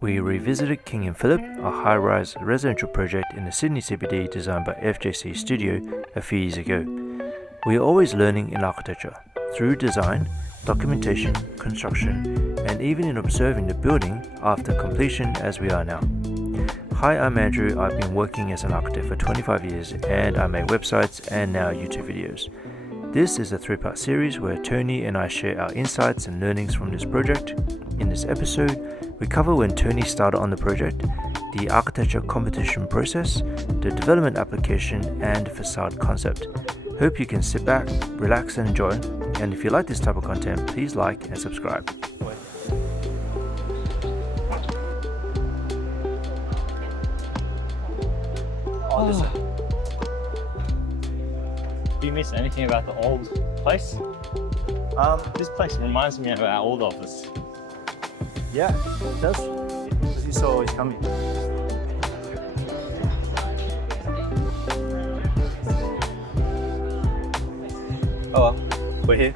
We revisited King and Phillip, a high-rise residential project in the Sydney CBD designed by FJC Studio a few years ago. We are always learning in architecture, through design, documentation, construction, and even in observing the building after completion as we are now. Hi, I'm Andrew. I've been working as an architect for 25 years and I make websites and now YouTube videos. This is a three-part series where Tony and I share our insights and learnings from this project. In this episode, we cover when Tony started on the project, the architecture competition process, the development application, and the facade concept. Hope you can sit back, relax and enjoy. And if you like this type of content, please like and subscribe. Do you miss anything about the old place? This place reminds me of our old office. Yeah, it does. Because you saw it coming. Oh well, we're here.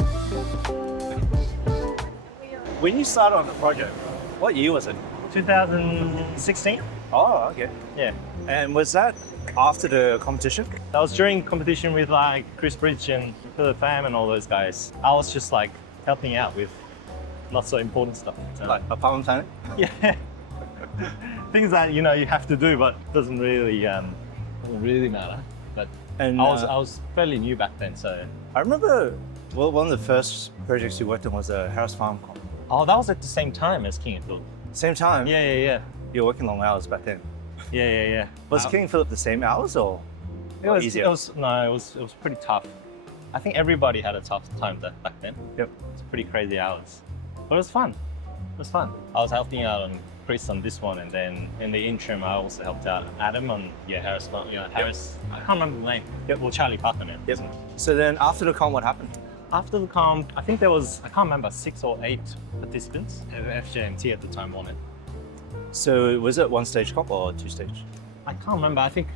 When you started on the project, what year was it? 2016? Oh, okay. Yeah. And was that after the competition? That was during competition with like Chris Bridge and Philip Pham and all those guys. I was just like helping out with not so important stuff. So, Like apartment planning? yeah. Things that you have to do, but doesn't really matter. But And I was fairly new back then, so. I remember one of the first projects you worked on was a Harris Farm comp. Oh, that was at the same time as King and Phillip. Same time? Yeah. You were working long hours back then. Yeah. Was King and Phillip the same hours or easier? It was pretty tough. I think everybody had a tough time back then. Yep. It's pretty crazy hours. But it was fun. I was helping out on Chris on this one, and then in the interim I also helped out Adam on Harris. Harris. I can't remember the name. Yep. Well, Charlie Parker now. Yep. So then after the comp, what happened? After the comp, I think there was, I can't remember, 6 or 8 participants. FJMT at the time won it. So was it one stage comp or two stage? I can't remember. I think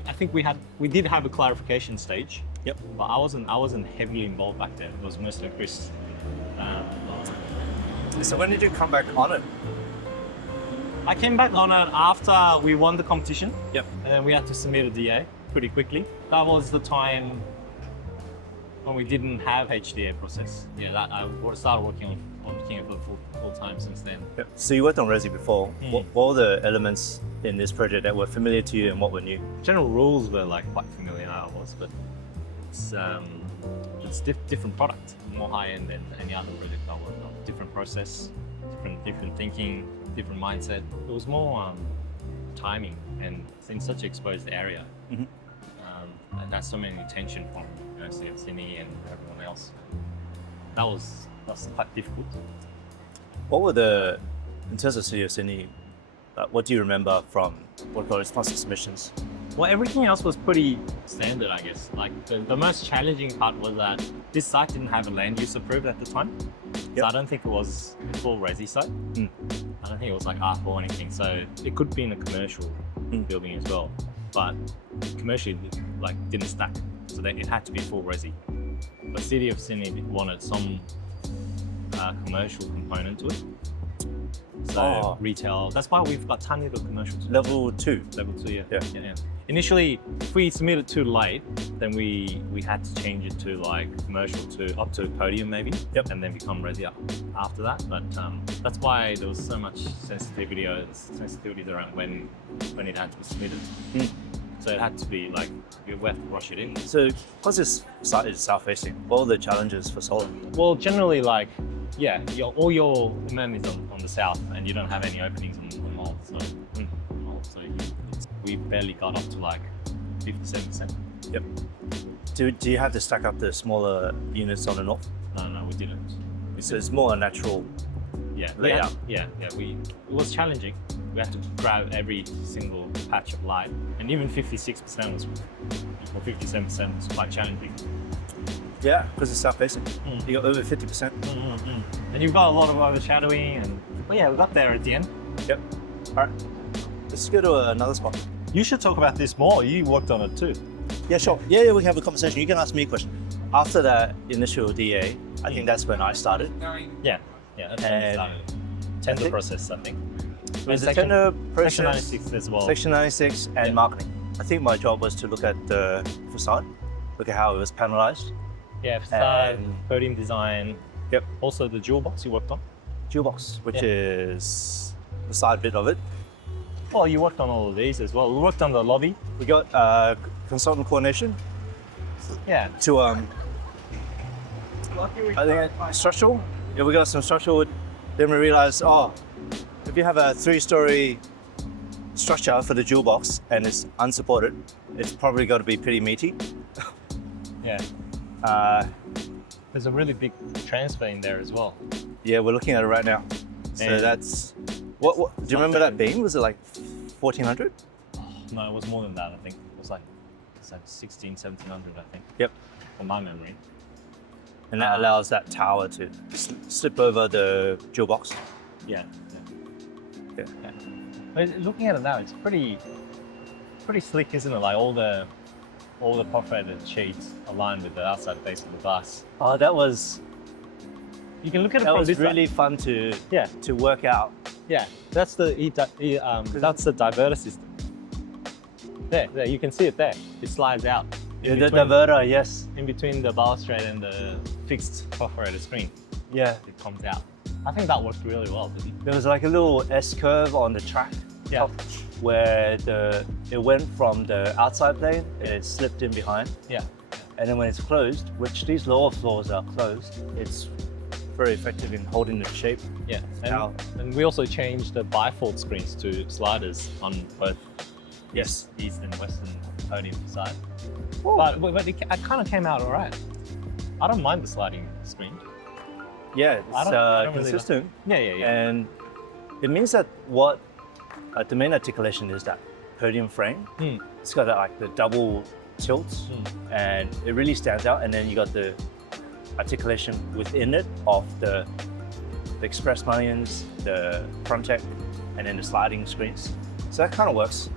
we did have a clarification stage. Yep. But I wasn't heavily involved back then. It was mostly Chris. So when did you come back on it? I came back on it after we won the competition. Yep. And then we had to submit a DA pretty quickly. That was the time when we didn't have HDA process. Yeah, that I started working on King of Phillip full time since then. Yep. So you worked on Resi before. Mm. What were the elements in this project that were familiar to you and what were new? General rules were like quite familiar now, I was, but it's different product, more high end than any other project I worked on. Different process, different thinking, different mindset. It was more timing, and it's in such an exposed area. Mm-hmm. And that's so many attention from Sydney and everyone else. That was quite difficult. What were in terms of City of Sydney, what do you remember from what got responsive submissions? Well, everything else was pretty standard, I guess. Like the most challenging part was that this site didn't have a land use approved at the time. Yep. So I don't think it was a full resi site. Mm. I don't think it was like R4 or anything. So it could be in a commercial building as well. But commercially, like didn't stack. So it had to be full resi. But City of Sydney wanted some commercial component to it. So retail, that's why we've got tiny little commercial too. Level 2? Level 2, yeah. Yeah. Initially, if we submitted too late, then we had to change it to like commercial up to podium maybe. Yep. And then become resi after that. But that's why there was so much sensitivities around when it had to be submitted. Mm. So it had to be like, we have to rush it in. So because this site is south-facing, what are the challenges for solar? Well, generally like, yeah, all your demand is on the south and you don't have any openings on north. So we barely got up to like 57%. Yep. Do you have to stack up the smaller units on the north? No, we didn't. So it's more a natural layout. Yeah. It was challenging. We had to grab every single patch of light, and even 57% was quite challenging. Yeah, because it's south-facing. You got over 50%. And you've got a lot of overshadowing, and we got there at the end. Yep. All right, let's go to another spot. You should talk about this more. You worked on it too. Yeah, sure. Yeah, we can have a conversation. You can ask me a question. After that initial DA, I think that's when I started. Yeah, that's when it started. Tender process, I think. It was the section- tender process, Section 96 as well. Section 96 and Yeah. marketing. I think my job was to look at the facade, look at how it was panelized. Yeah, facade, And- podium design. Yep. Also the jewel box you worked on. Jewel box, which Yeah. is the side bit of it. Well, you worked on all of these as well. We worked on the lobby. We got consultant coordination Yeah. to I think structural. Yeah, we got some structural. Then we realized, if you have a 3-story structure for the jewel box and it's unsupported, it's probably got to be pretty meaty. Yeah. There's a really big transfer in there as well. Yeah, we're looking at it right now. So And that's what do you remember that beam? Was it like 1400? No, it was more than that, I think. It was like 16, 1700, I think. Yep. From my memory. And that allows that tower to slip over the jewel box. Yeah. Yeah. But looking at it now, it's pretty slick, isn't it? Like all the perforated sheets aligned with the outside face of the glass. Oh, that was You can look at it from was this really side. fun to Yeah. work out. Yeah, that's the that's the diverter system. There, you can see it there. It slides out Yeah, in the between, diverter, yes. in between the balustrade and the fixed perforated screen. Yeah. It comes out. I think that worked really well, didn't it? There was like a little S curve on the track Yeah. top where it went from the outside plane and it slipped in behind. Yeah. And then when it's closed, which these lower floors are closed, it's very effective in holding the shape. Yeah. Now- And we also changed the bifold screens to sliders on both Yes. east and western podium facade. Oh. But it kind of came out all right. I don't mind the sliding screen. Yeah, I it's don't really consistent. Yeah. And it means that what the main articulation is that podium frame. Hmm. It's got like the double tilts and it really stands out. And then you got the articulation within it of the express mullions, the front tech, and then the sliding screens. So that kind of works.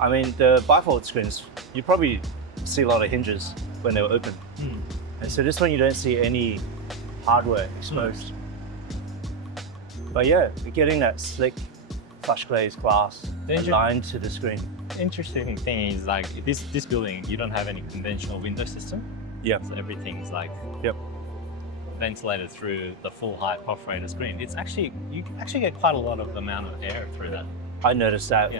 I mean, the bifold screens, you probably see a lot of hinges when they were open. And so this one, you don't see any hardware exposed. But yeah, we're getting that slick flush glazed glass Didn't you- aligned to the screen. Interesting thing is like this building, you don't have any conventional window system. Yeah. So everything's like Yep. ventilated through the full height perforated screen. It's actually, you can actually get quite a lot of amount of air through that. I noticed that.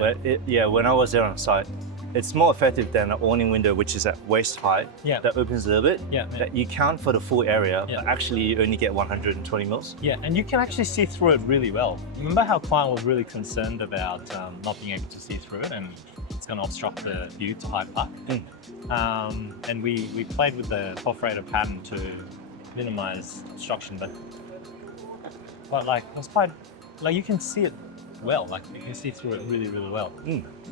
Yeah. When I was there on site, it's more effective than an awning window, which is at waist height. Yeah. That opens a little bit. Yeah. That you count for the full area, Yeah. but actually you only get 120 mils. Yeah, and you can actually see through it really well. Remember how client was really concerned about not being able to see through it and it's going to obstruct the view to Hyde Park. And we played with the perforated pattern to minimize obstruction, but like it was quite, like you can see it well, like you can see through it really, really well.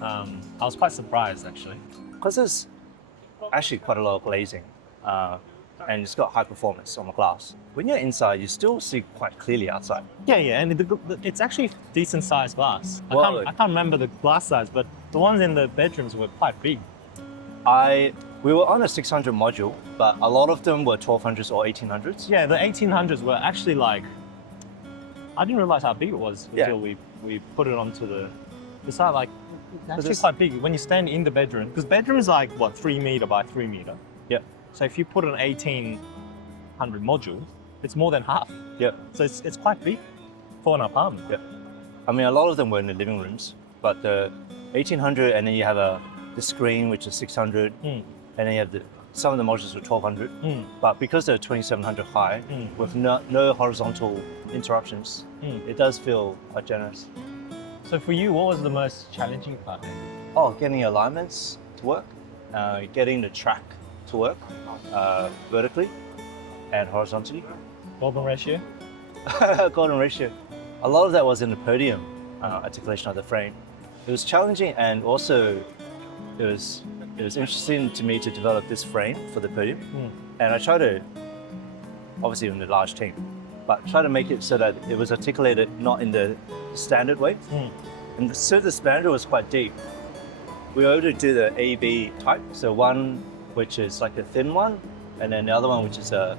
I was quite surprised actually. Because there's actually quite a lot of glazing and it's got high performance on the glass. When you're inside, you still see quite clearly outside. Yeah, and it's actually decent sized glass. Well, I can't remember the glass size, but the ones in the bedrooms were quite big. We were on a 600 module, but a lot of them were 1200s or 1800s. Yeah, the 1800s were actually like, I didn't realize how big it was Yeah. until we put it onto the side. Like, it's actually it's- quite big when you stand in the bedroom. Because bedroom is like, what, 3 meter by 3 meter? Yeah. So if you put an 1800 module, it's more than half. Yeah. So it's quite big for an apartment. Yeah. I mean, a lot of them were in the living rooms, but the 1800 and then you have the screen, which is 600, and then you have some of the modules were 1200. But because they're 2700 high, with no horizontal interruptions, it does feel quite generous. So for you, what was the most challenging part? Oh, getting alignments to work, getting the track to work vertically and horizontally. Golden ratio? Golden ratio. A lot of that was in the podium articulation of the frame. It was challenging, and also it was interesting to me to develop this frame for the podium. And I try to, obviously in a large team, but try to make it so that it was articulated not in the standard way. And so the spanner was quite deep. We were able to do the A-B type. So one which is like a thin one, and then the other one which is a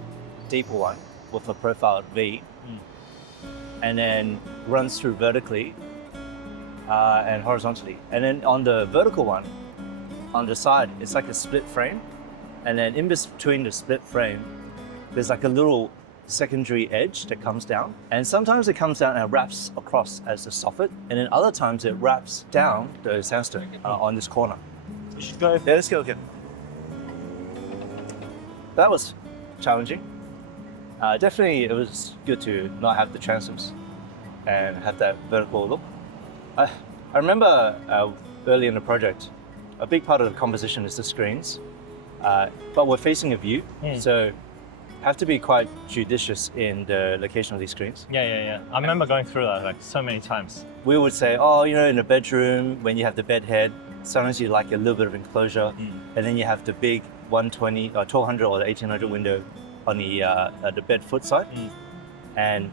deeper one with a profiled V. And then runs through vertically and horizontally. And then on the vertical one, on the side, it's like a split frame. And then in between the split frame, there's like a little secondary edge that comes down. And sometimes it comes down and wraps across as a soffit. And then other times it wraps down the sandstone on this corner. You should go. Yeah, let's go again. That was challenging. Definitely, it was good to not have the transoms and have that vertical look. I remember early in the project, a big part of the composition is the screens, but we're facing a view, so have to be quite judicious in the location of these screens. Yeah. I remember going through that like so many times. We would say, oh, you know, in the bedroom, when you have the bed head, sometimes you like a little bit of enclosure, and then you have the big 120 or 1200 or the 1800 window on the bed foot side. And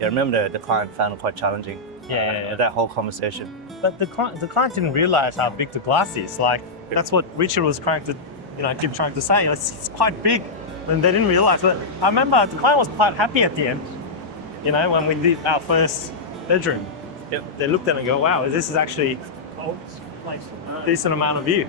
I remember the client found it quite challenging. That whole conversation. But the client didn't realize how big the glass is. Like that's what Richard was trying to, keep trying to say. It's quite big, and they didn't realize. But I remember the client was quite happy at the end. When we did our first bedroom, they looked at it and go, "Wow, this is actually a decent amount of view."